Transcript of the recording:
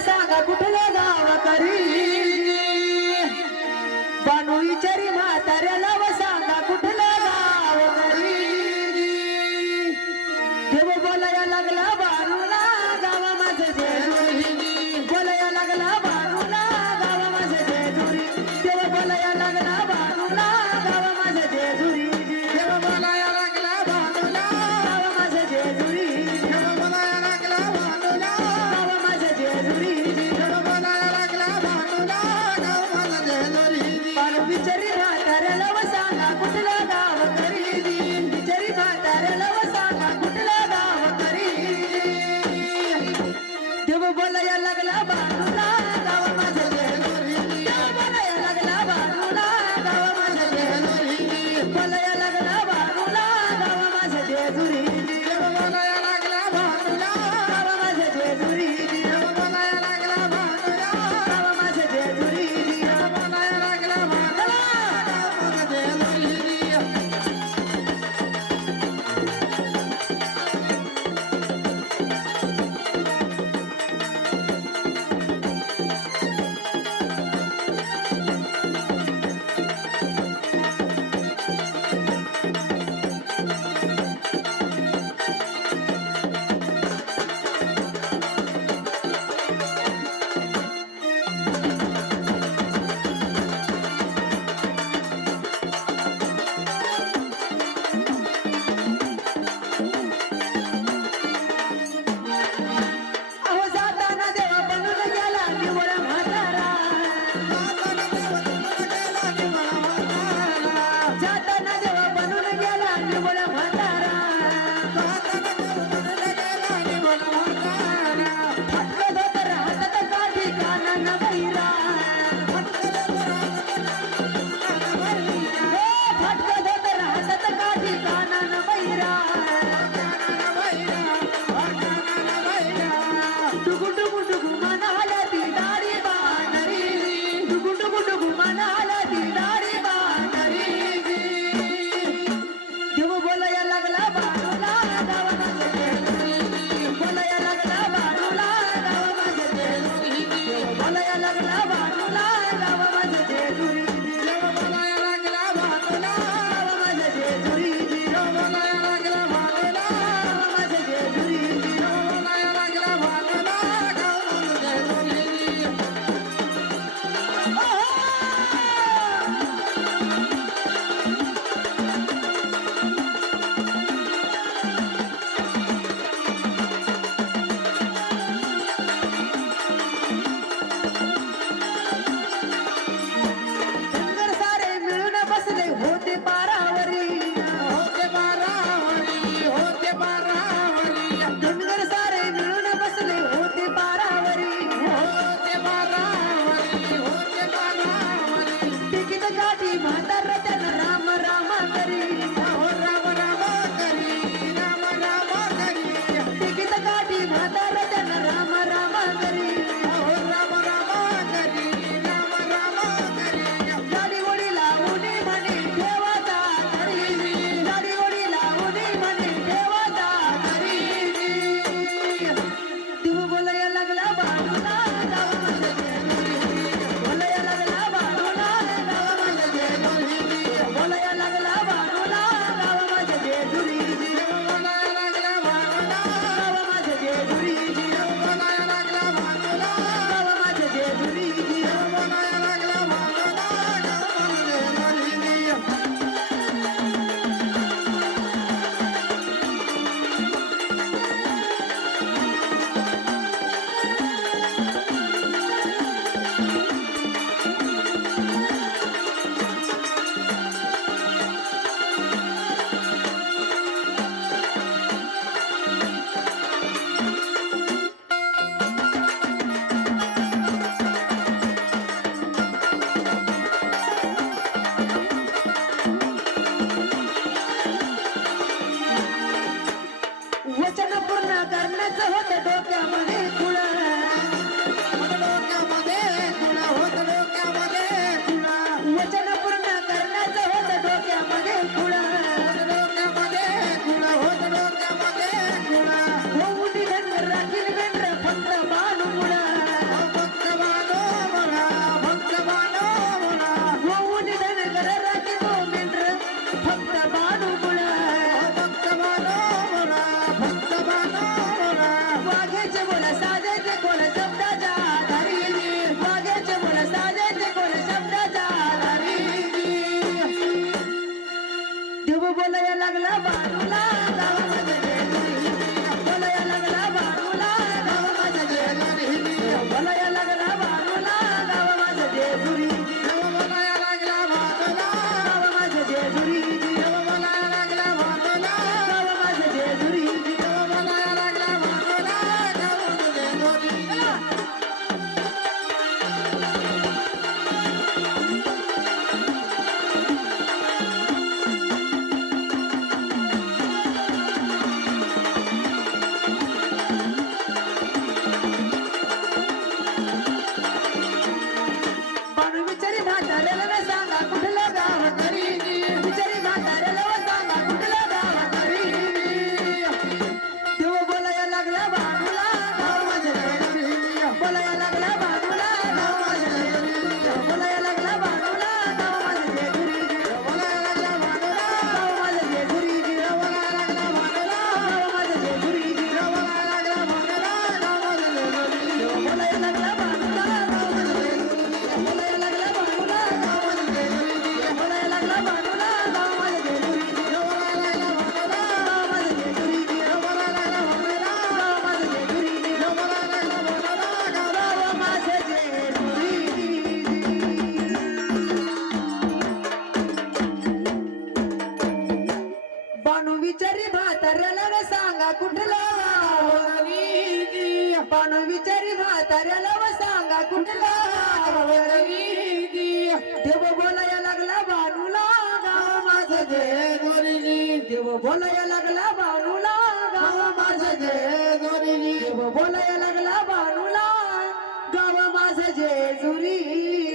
सांगा कुठे पाणू विचारी म्हाताऱ्याला व सांगा कुठला पाणू विचारी म्हाताऱ्याला व सांगा कुठला देव बोलाया लागला बाणूला गाव माझ जय गोरिली देव बोलाया लागला बाणूला गाव माझ जय गोरिली देव बोलाया लागला बाणूला गाव माझ जय जुरी